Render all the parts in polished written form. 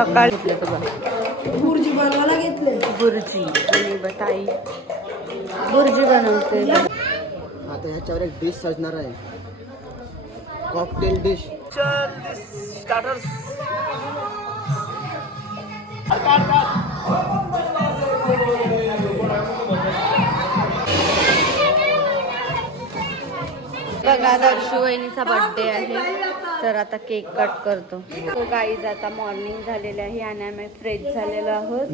सकाळी घेतलं तुला बुर्जी बनवायला घेतले. बुर्जी आणि बताई बुर्जी बनवते. आता ह्याच्यावर एक डिश सजणार आहे, कॉकटेल डिश. स्टार्टर्स. बघा दर्शू वहिनीचा बर्थडे आहे, तर आता केक कट करतो. तो गाईज आता मॉर्निंग झालेली आहे आणि आम्ही फ्रेश झालेलो आहोत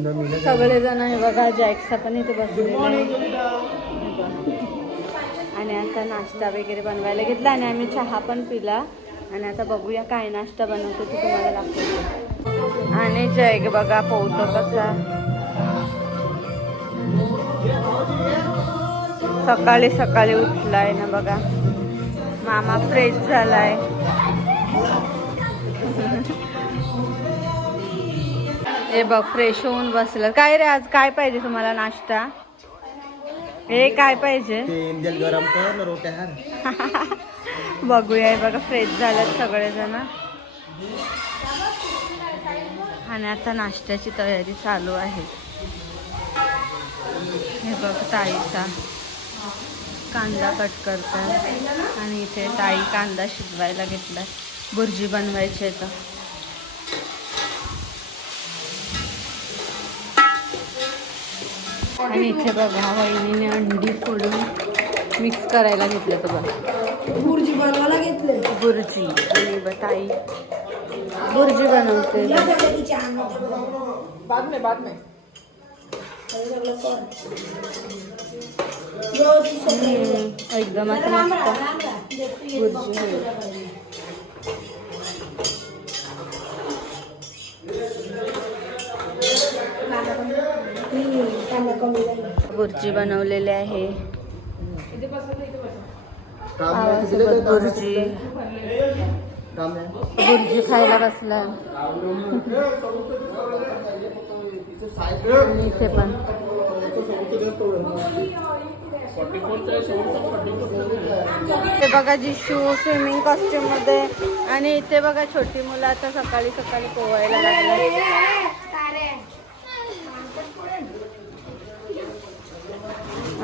सगळेजण. हे बघा जॅक्सा पण इथे बसलेला आहे आणि आता नाश्ता वगैरे बनवायला घेतला आणि आम्ही चहा पण पिला आणि आता बघूया काय नाश्ता बनवतो ते तुम्हाला दाखवतो. आणि जॅग बघा पोहतो कसा. सकाळी सकाळी उठलाय ना बघा. मामा फ्रेश झालाय. हे बघ फ्रेश होऊन बसलं. काय रे आज काय पाहिजे तुम्हाला नाश्ता? हे काय पाहिजे? इंडियन गरम कर ना रोट्या. बघूया. बघा फ्रेश झाल्यात सगळेजण आणि आता नाश्त्याची तयारी चालू आहे. हे बघ ताईचा कांदा कट करतात आणि इथे ताई कांदा शिजवायला घेतलाय. बुर्जी बनवायची आहे तर. आणि इथे बघा वहिनीने अंडी फोडून मिक्स करायला घेतलं. तर बघा बुर्जी बनवायला घेतले. बुर्जी आणि बताई बुर्जी बनवते. बाद में एकदम आता मस्त बुर्जी होईल. बुर्जी बनवलेली आहे. पावासोबत बुर्जी. बुर्जी खायला बसला. आणि इथे पण ते बघा जिशू स्विमिंग कॉस्ट्युम मध्ये. आणि इथे बघा छोटी मुलं आता सकाळी सकाळी पोहायला लागले.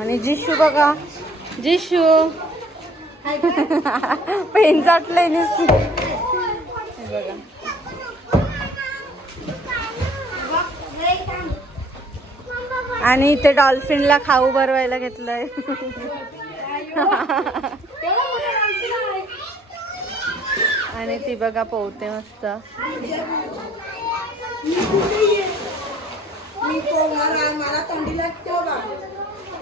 आणि जिशू बघा जिशू पेन चाटलंय नुसतं. बघा आणि इथे डॉल्फिनला खाऊ भरवायला घेतलंय. आणि ती बघा पोहते मस्त.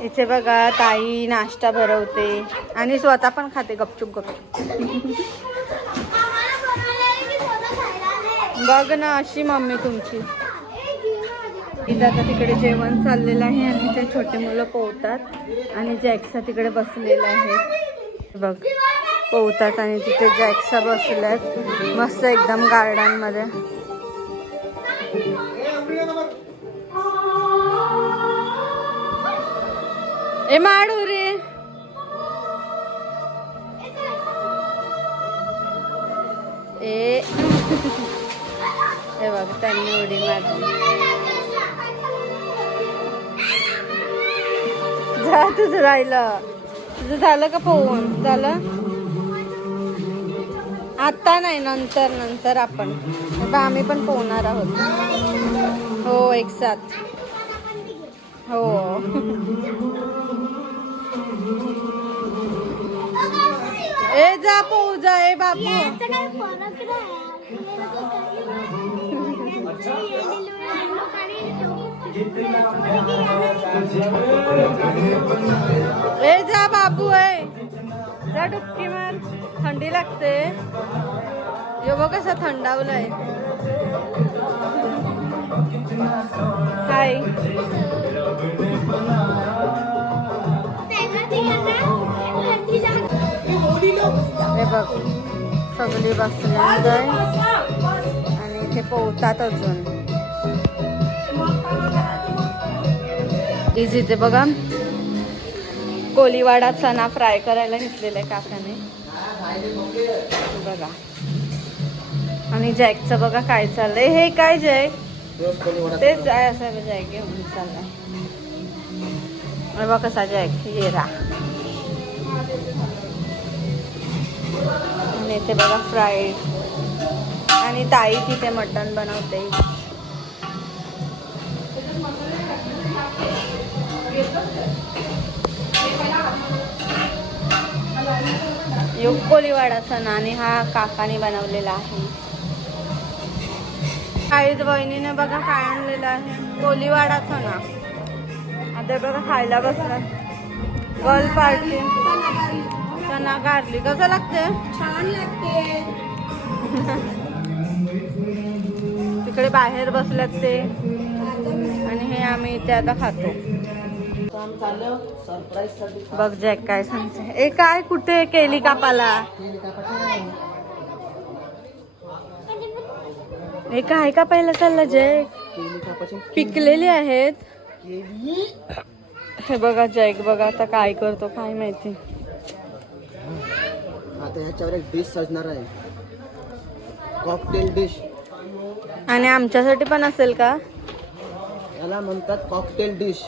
इथे बघा ताई नाश्ता भरवते आणि स्वतः पण खाते गपचूप गपचूप. बघ ना अशी मम्मी तुमची. इथं आता तिकडे जेवण चाललेलं आहे आणि ते छोटे मुलं पोहतात आणि जॅक्सा तिकडे बसलेला आहे. बघ पोहतात आणि तिथे जॅक्सा बसल्यात मस्त एकदम गार्डन मध्ये. ए माडू रे. ए हे बघ त्यांनी उडी मारली. जा तुझं राहिलं. तुझं झालं का पोहून? झालं आता नाही नंतर नंतर आपण आम्ही पण पोहणार आहोत. हो एक साथ. हो ए जा पोहू जा. ए बापू ए जा बाबू आहे. जा डुबकी मार. थंडी लागते. यो बघ कसा थंडावलाय. हाय हे बघ सगळी बसली आणि इथे पोहतात अजून. इथे बघा कोलीवाडा चणा फ्राय करायला घेतलेला आहे काकाने. बघा आणि जॅकचं बघा काय चाललंय. हे काय जॅक? रोज कोणी वडा तेच आहे असं जॅक घेऊन चाललाय. बघा कसा जॅक येरा. आणि इथे बघा फ्राईड आणि ताई तिथे मटण बनवते. यो कोलीवाडाचा ना आणि हा काकाने बनवलेला आहे. काहीच वहिनीने बघा काय आणलेलं आहे. कोलीवाडाचा ना. आता बघा खायला बसला. गर्ल पार्टी चना गारली. कसं लागते? छान लागते. तिकडे बाहेर बसल्यात ते आणि हे आम्ही इथे आता खातो. सरप्राईज साठी बघ जॅक काय सांगते. ए काय कुठे केली कापाला? हे काय का पहिला चालला जॅक? पिकलेली आहेत. हे बघा जॅक बघा आता काय करतो काय माहिती. आता ह्याच्यावर एक डिश सजणार आहे. Cocktail dish. आणि आमच्यासाठी पण असेल का? याला म्हणतात कॉकटेल डिश.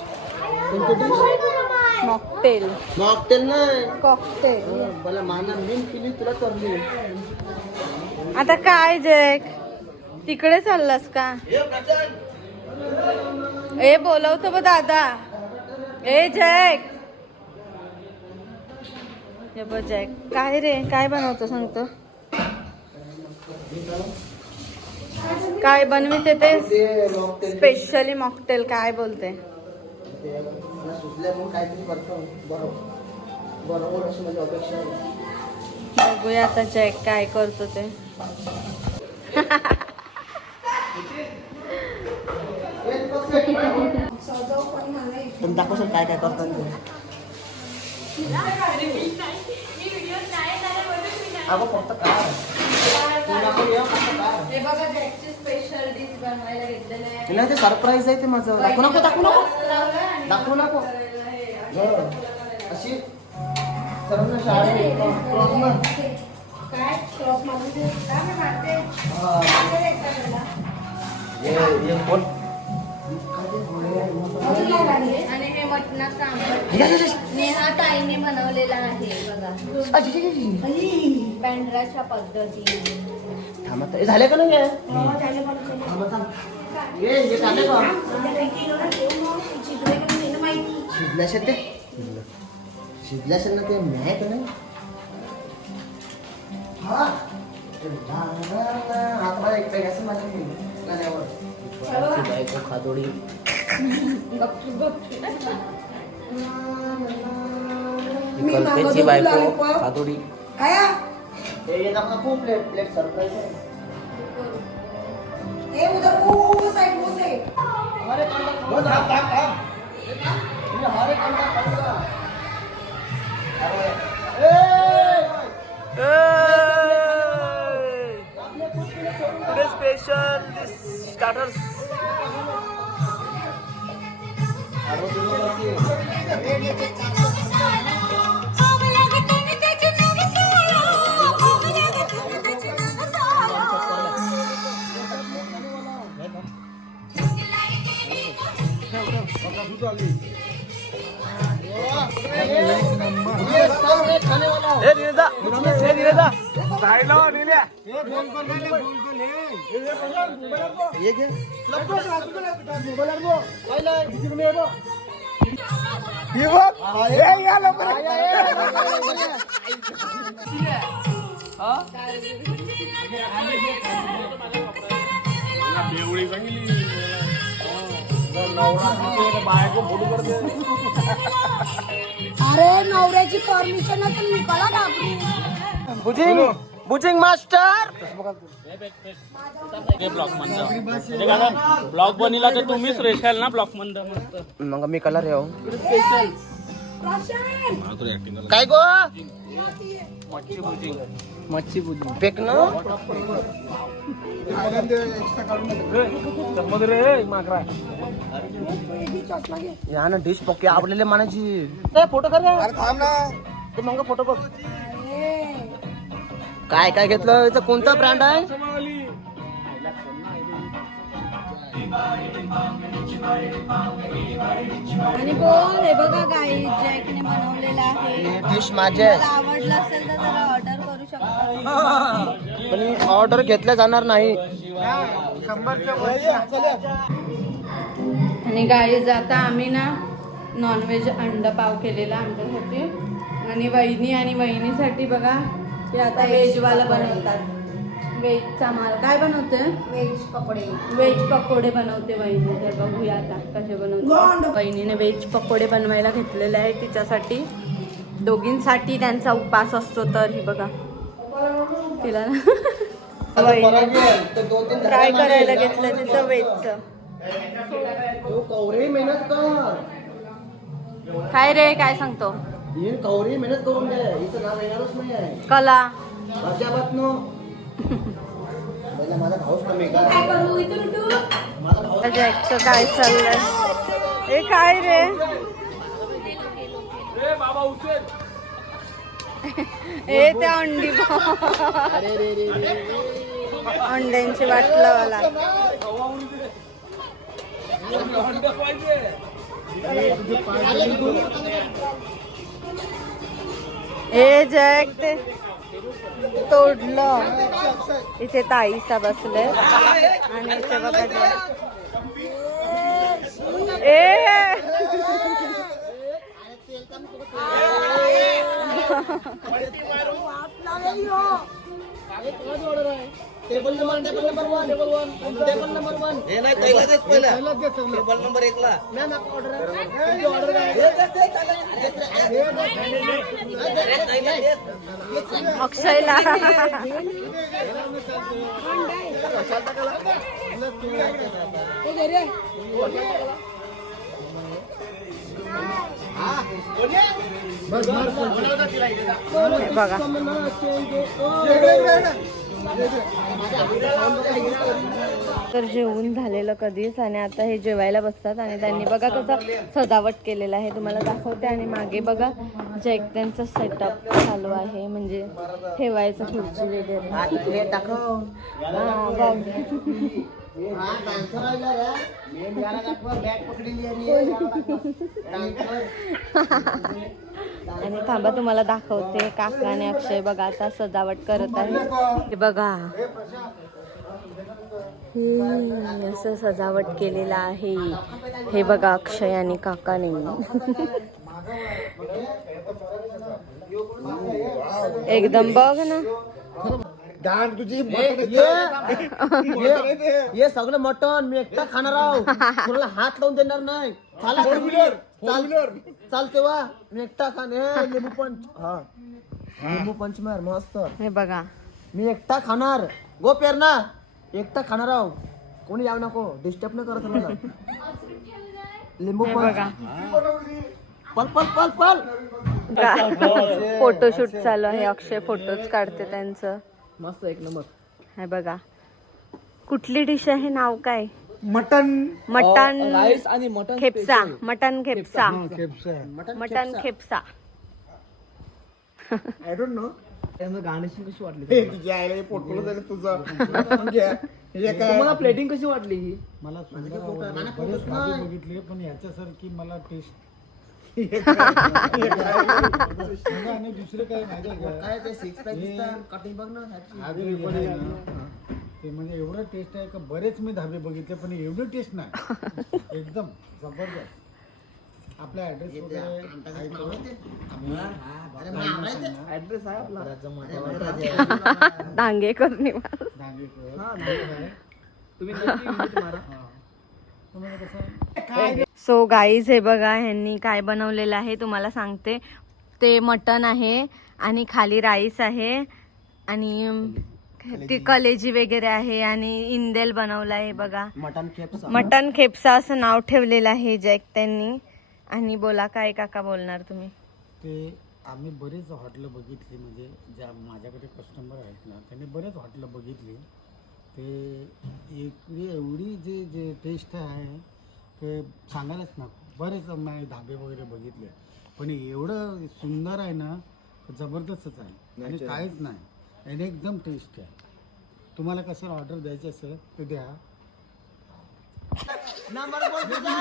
कोणती डिश? मॉकटेल. मॉकटेल नाही, कॉकटेल. मला माना मीन पिली तुला चरली. आता काय जॅक तिकडे चाललास का? ए बोलवतो ब दादा. ए जॅक. हे बघ जॅक काय रे काय बनवतो सांगतो. काय बनविते ते स्पेशली मॉकटेल काय बोलते. सुचल्या म्हणून काहीतरी करतो. बरोबर अशी माझी अपेक्षा आहे. बघूया आता जॅक काय करतो ते. पण दाखवशील काय काय करतात ते. अगं फक्त काय नाही ते सरप्राईज आहे ते माझं. दाखवू नको दाखवू नको. अशी सर्वांना शाळेत आणि हे मटणाचं आंबट नेहा ताईने बनवलेला आहे बघा बँड्राच्या पद्धतीने. थांबा झाले का नाही? हे झाले का? शिजल्या असेल ते. शिजल्या असेल ना ते नाही का नाही. हा आता मला एक पॅक असं माझ्या गाण्यावर बायको खादोडी. कल्पेची बायको खादोडी. हे नका खूप प्लेट सरप्राईज आहे. अरे टुडे स्पेशल दिस स्टार्टर्स. अरे नवऱ्याची परमिशन असेल मी कला घाबरू. बुचिंग मास्टर. ब्लॉग बनला तर तुम्हीच रेशाल ना ब्लॉग मध्ये मस्त. मग मी कलर येऊ प्रशांत काय गो मच्छी बुजी पेक ना. या ना डिश पक्की आवडलेले मानाची. फोटो कर ते मग फोटो बघ. काय काय घेतलं याचा कोणता ब्रँड आहे? आणि बोल हे बघा गाईज जॅकने बनवलेलं आहे. डिश माझे मला आवडलं असेल तर जरा ऑर्डर करू शकता. पण ऑर्डर घेतल्या जाणार नाही. आणि गाईज आता आम्ही ना नॉनव्हेज अंड पाव केलेला आमच्यासाठी आणि वहिनीसाठी बघा ते आता व्हेजवाला बनवतात. व्हेजचा माल काय बनवते? व्हेज पकोडे बनवते वहिनी. तर बघूया आता कसे बनवते. वहिनीने व्हेज पकोडे बनवायला घेतलेले आहे तिच्यासाठी, दोघींसाठी त्यांचा उपवास असतो. तर ही बघा तिला ट्राय करायला घेतलं तिचं व्हेजचं. कवरी मेहनत कर. काय रे काय सांगतो? कवरी मेहनत करून दे. हिचं नाव येणारच नाही आहे कला अजिबात नो. माझा भाऊच कमी का? जॅकचं काय चाललंय? हे काय रे? हे त्या अंडी अंड्यांची वाटलं मला. हे जॅक ते तोडलं. इथे ताईसा बसले आणि इथे बघा टेबल नंबर 1 हे नाही टेबल नंबर 1 ला मॅम आपका ऑर्डर अक्षयला बघा. तर जेवून झालेलं कधीच आणि आता हे जेवायला बसतात आणि त्यांनी बघा कसं सजावट केलेलं आहे तुम्हाला दाखवते. आणि मागे बघा जॅक त्यांचा सेटअप चालू आहे, म्हणजे ठेवायचं खुर्ची वगैरे. दाखव. आणि थांबा तुम्हाला दाखवते. काका आणि अक्षय बघा आता सजावट करत आहे. हे बघा असं सजावट केलेलं आहे. हे बघा अक्षय आणि काकाने. एकदम बघ ना तुझी हे सगळं मटण मी एकटा खाणार आहो. कोणाला हात लावून देणार नाही. चाल तेव्हा मी एकटा खाणे. लिंबू पंच. हा लिंबू पंच मार मस्त. हे बघा मी एकटा खाणार. गो पेरणा एकटा खाणार आहो. कोणी यावं नको. डिस्टर्ब न करत मला. लिंबू पंच. पल पल पल पल. फोटोशूट चालू आहे. अक्षय फोटोज काढते त्यांचं. मस्त एक नंबर. हे बघा कुठली डिश आहे? नाव काय? मटन राईस आणि मटन खेपसा. मटन खेपसा. मटन खेपसा. I don't know. गार्निशिंग कशी वाटली? तुम्हाला प्लेटिंग कशी वाटली ही? मला बघितली पण याच्यासारखी मला टेस्ट आणि दुसरं काय माहिती आहे का? काय ते सिक्स पॅक कटिंग बघ ना. ते म्हणजे एवढं टेस्ट आहे का? बरेच मी धाबे बघितले पण एवढं टेस्ट नाही. एकदम जबरदस्त. आपला ऍड्रेस वगैरे ऍड्रेस आहे आपला डांगेकर निवास. सो गाईज हे बघा ह्यांनी काय बनवलेलं आहे तुम्हाला सांगते. ते मटन आहे आणि खाली राईस आहे आणि ती कलेजी वगैरे आहे आणि इंदेल बनवला आहे बघा. मटन खेपसा असं नाव ठेवलेलं आहे जॅक त्यांनी. आणि बोला काय काका बोलणार तुम्ही? ते आम्ही बरेच हॉटेल बघितली, म्हणजे ज्या माझ्याकडे कस्टमर आहेत ना त्यांनी बरेच हॉटेल बघितली. ते एवढी जे टेस्ट आहे ते सांगायलाच नको. बरेच मी धाबे वगैरे बघितले पण एवढं सुंदर आहे ना, जबरदस्तच आहे आणि काहीच नाही आणि एकदम टेस्ट आहे. तुम्हाला कसं ऑर्डर द्यायची असेल ते द्या. नंबर बोल तुझा.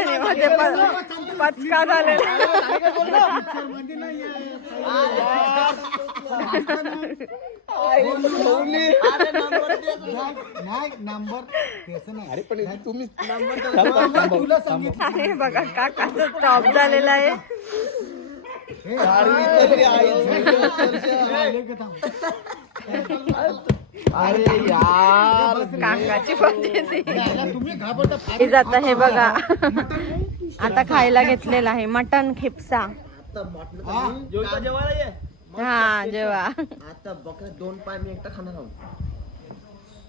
आणि मध्ये पचका झालेला. मध्ये नाही अरे नंबर दे तुझा. नाही नंबर त्याचं नाही. अरे पण तुम्ही नंबर तुला सांगितलं. आणि बघा काकाचा टॉप झालेला आहे. अरे यार काकाची पद्धती तुम्ही घाबरता. हे जात हे बघा. आता खायला घेतलेला आहे मटन खिपसा. आता मटण जेवायला ये. हा जेव्हा आता बकऱ्या 2 पाय मी एकटा खाणार आहोत.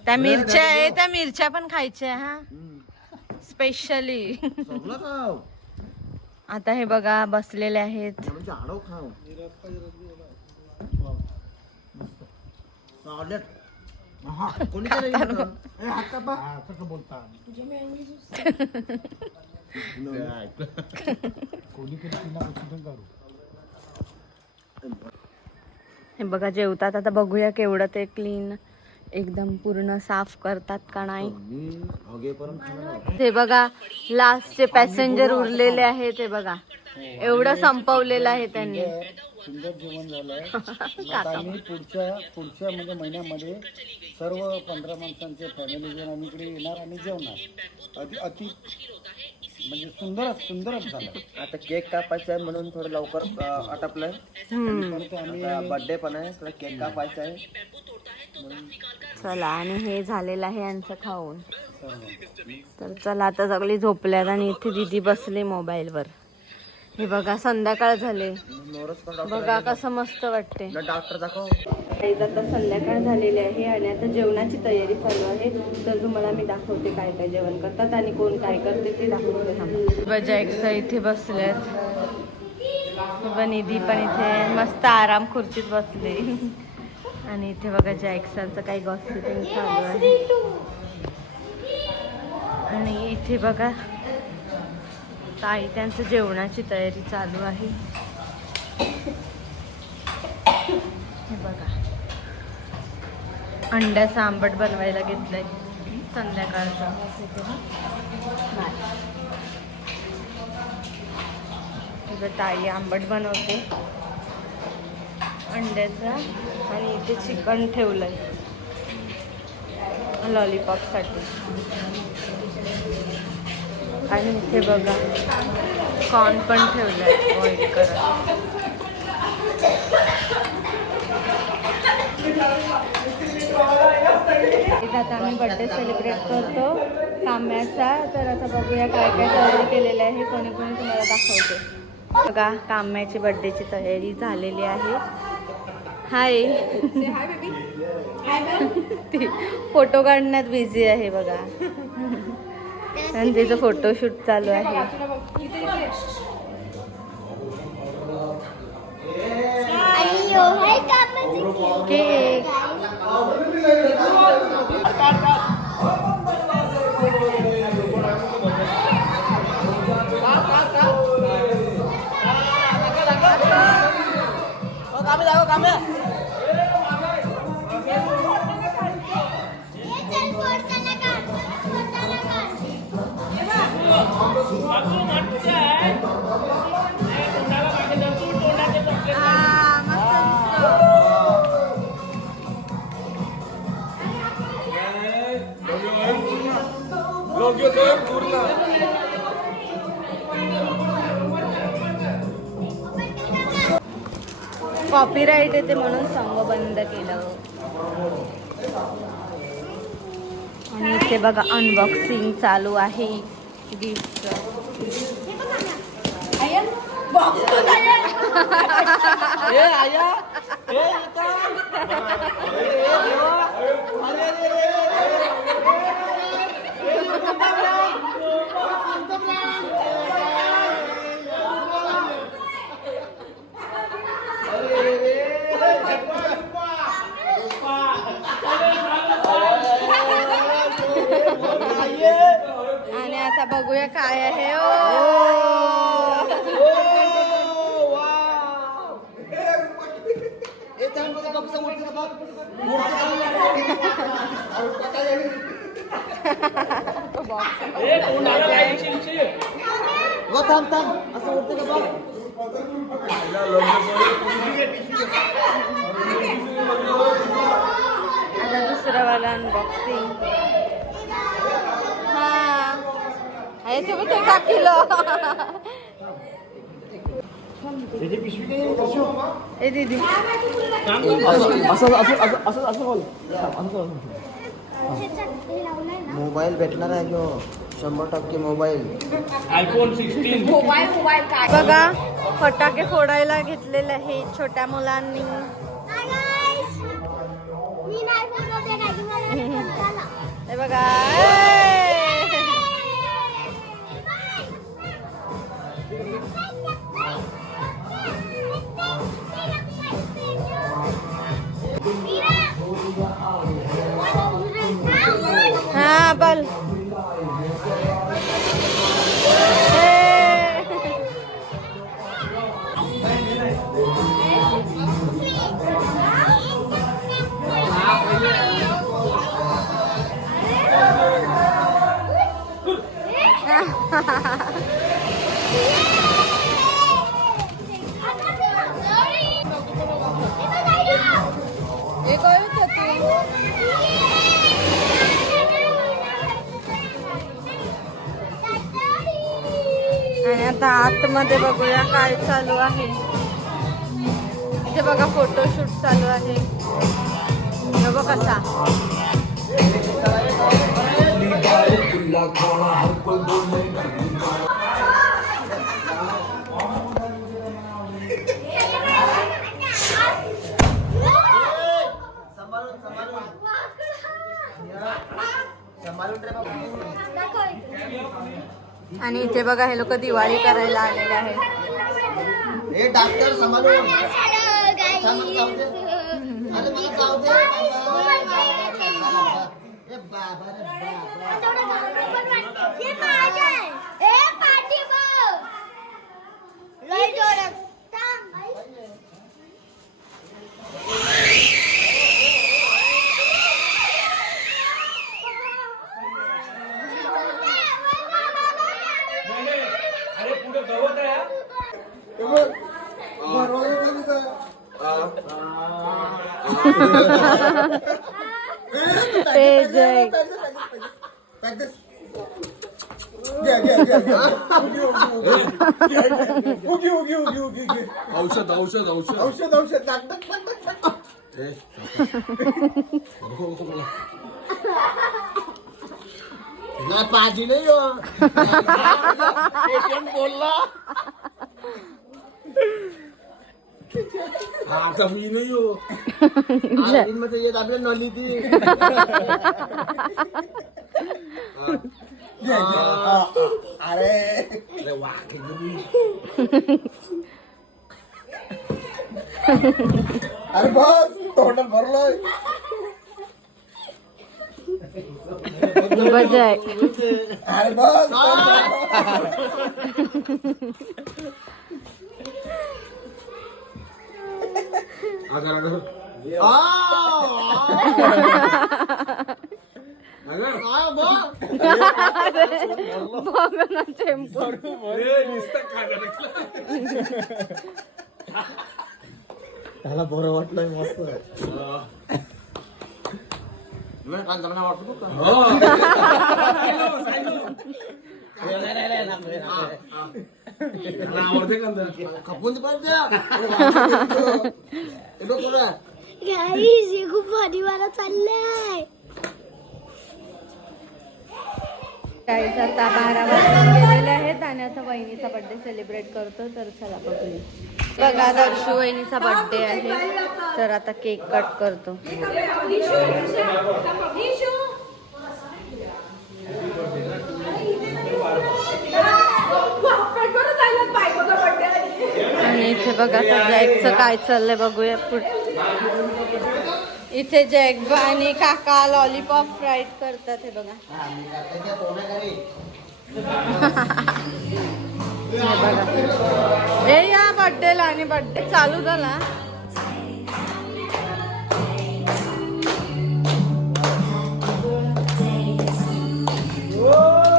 त्या मिरच्या आहे त्या मिरच्या पण खायच्या हा स्पेशली. सगळं खाऊ. आता हे बघा बसलेले आहेत. म्हणजे आडव खाऊ. सॉलिड. कोणी केलं? ए, हाका बा. हा, कसं बोलता कोणी कधी तिला उचलून करू. हे बघा जेवतात. आता बघूया केवढं ते क्लीन एकदम पूर्ण साफ करतात का नाही. मी हगेपर्यंत खाणार आहोत. ते बघा लास्टचे पॅसेंजर उरलेले आहे ते बघा एवढं संपवलेलं आहे त्यांनी. सुंदर जेवण झालंय. आता आम्ही पुढच्या म्हणजे महिन्यामध्ये सर्व 15 माणसांचे फॅमिली घेऊन आम्ही इकडे येणार आणि जेवणार. अति म्हणजे सुंदरच झालं. आता केक कापायचा आहे म्हणून थोडं लवकर आटपलंय. परत आम्ही बर्थडे पण आहे थोडा केक कापायचा आहे. चला आणि हे झालेलं आहे यांचं खाऊन. तर चला आता सगळी झोपल्यात आणि इथे दीदी बसले मोबाईलवर. हे बघा संध्याकाळ झाले बघा कसं मस्त वाटते. डॉक्टर दाखव. आता संध्याकाळ झालेली आहे आणि आता जेवणाची तयारी चालू आहे. तर तुम्हाला मी दाखवते काय काय जेवण करतात आणि कोण काय करते ते दाखवते. बजा एकसा इथे बसल्यात. निधी पण इथे मस्त आराम खुर्चीत बसले. आणि इथे बघा जॅक्सनचं काही गॉसिपिंग चालू आहे. आणि इथे बघा ताई त्यांचं जेवणाची तयारी चालू आहे. हे बघा अंड्याचं आंबट बनवायला घेतलंय संध्याकाळचं. ताई आंबट बनवते अंड्याचा. आणि इथे चिकन ठेवलंय लॉलीपॉपसाठी. आणि इथे बघा कॉर्न पण ठेवलंय बॉईल करत. आता आम्ही बर्थडे सेलिब्रेट करतो काम्याचा. तर आता बघूया काय काय तयारी केलेली आहे. कोणी कोणी तुम्हाला दाखवते. बघा काम्याची बर्थडेची तयारी झालेली आहे. हाय ती फोटो काढण्यात बिझी आहे बघा. आणि तिचं फोटोशूट चालू आहे. केक कॉपीराईट येते म्हणून सॉंग बंद केलं. आणि इथे बघा अनबॉक्सिंग चालू आहे गिफ्टचं. आणि आता बघूया काय आहे. गो थांब थांब असं उडते का बघ. आता दुसरा वाला अनबॉक्सिंग. हा आहे ते बघ, ते का किलो. ए दीदी मोबाईल भेटणार आहे जो 100% मोबाईल. बघा फटाके फोडायला घेतलेले आहे छोट्या मुलांनी. हे बघा हा बल. आणि आता आतमध्ये बघूया काय चालू आहे. इथे बघा फोटोशूट चालू आहे. बघ कसा आणि इथे बघा हे लोक दिवाळी करायला आलेले आहेत. हे डॉक्टर सांभाळून औषध औषध औषध औषध औषध ना पाजी नाही हो. बोलला आता मी नाही हो. मध्ये येत आपल्या नॉली ती अरे वा अरे बस तोंडात भरलोय. बजाय अरे बस त्याला बरं वाटलंय मस्त. आवडते का खपून पाहिजे खूप भारी वाला चाललंय. काहीच आता 12 वाजून गेलेले आहेत आणि आता वहिनीचा बर्थडे सेलिब्रेट करतो. तर चला बघूया. बघा दर्शू वहिनीचा बर्थडे आहे तर आता केक कट करतो. आणि इथे बघा आता जॅकचं काय चाललंय बघूया. इथे जॅक आणि काका लॉलीपॉप फ्राईड करतात. हे बघा हे या बर्थडेला आणि बर्थडे चालू झाला. Oh!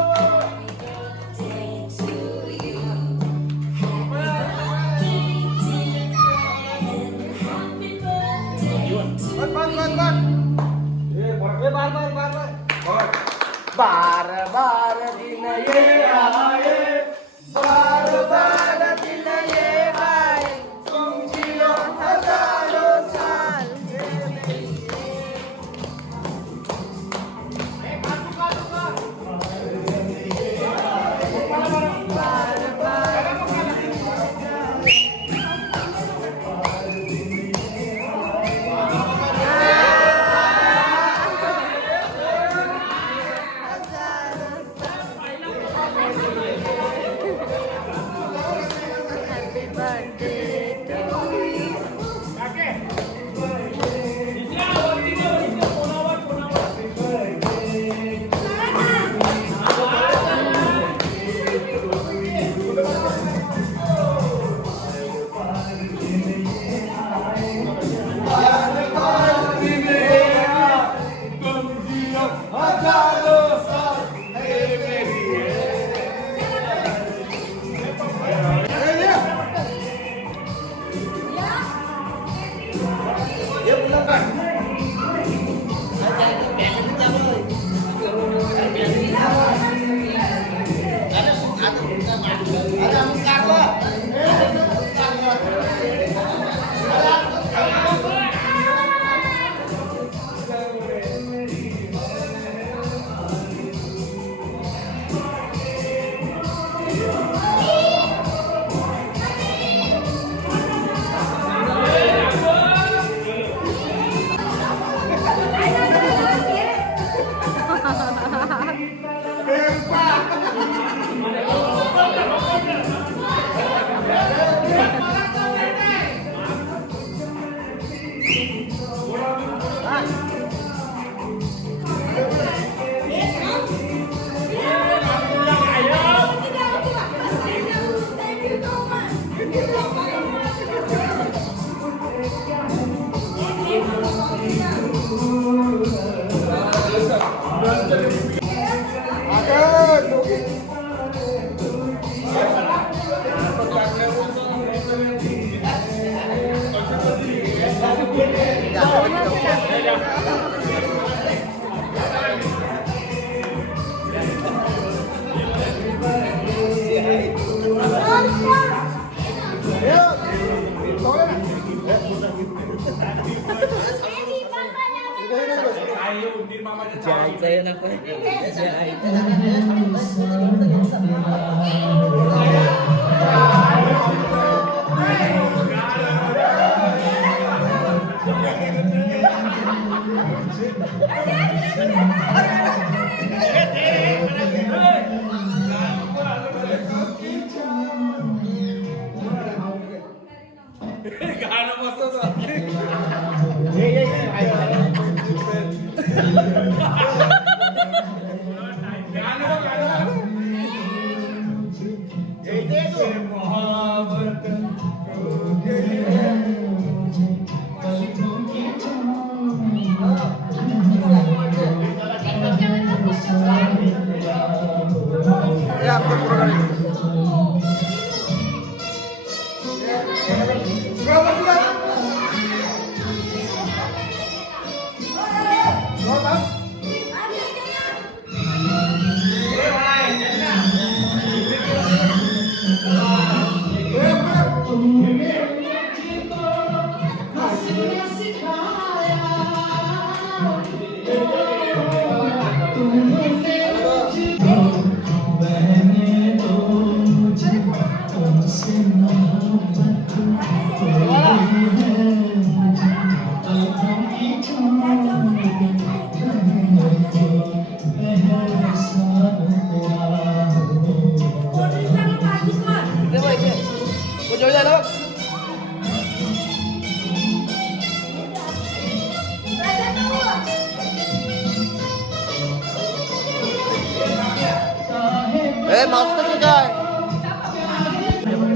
बार बार दिन ये आए, बार बार दिन ये आए, तुम जियो हजारों साल।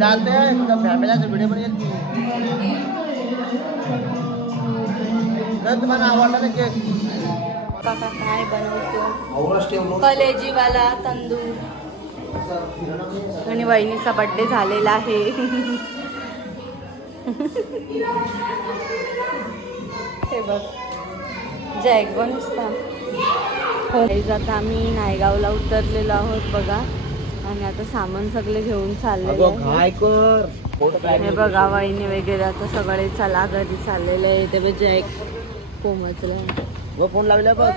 जाते हैं फॅमिलीचा व्हिडिओ पण येईल तुम्हाला आवडला ना केक काका काय बनवतो कलेजीवाला तंदूर आणि वहिनीचा बर्थडे झालेला आहे हे बघ जॅक बनवता गाईज आता आम्ही नायगावला उतरलेलो आहोत बघा आणि आता सामान सगळे घेऊन चाललेलं आहे. घाय कर हे बघा वहिनी वगैरे आता सगळे चला घरी चाललेले आहे. इथे जॅक पोहोचलाय. फोन लावला बघ